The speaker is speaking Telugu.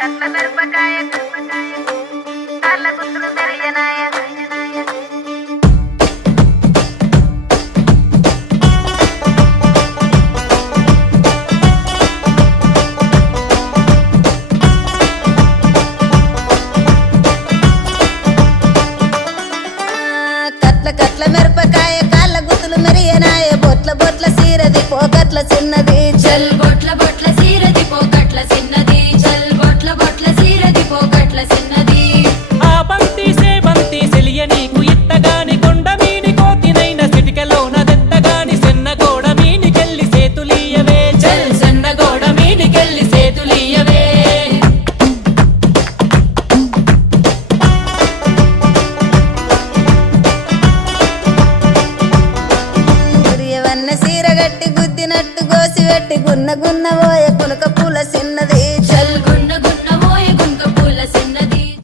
కట్ల మిరపకాయ కాళ్ళ గుత్తులు మెరియనాయ కట్ల మిరపకాయ కాళ్ళ గుత్తులు మెరియనాయ బొట్ల బొట్ల సీరది పోగట్ల చిన్నది చల్ బొట్ల బొట్ల సీరది పోగట్ల చిన్నది చల్ బొట్ల బొట్ల సీరది పోగట్ల చిన్నది ఆ బంతి సేబంతి సెలియ నీకు ఇత్తగాని కొండ మీని కోతినైన సిటికలోన దెత్తగాని సెన్నగోడ మీనికెళ్ళి సేతులీయవే చల్ సన్నగోడ మీనికెళ్ళి సేతులీయవే గురియవన్న సీర గట్టి గుద్దినట్టు గోసి పెట్టి గున్న గున్న పోయే పులక పూల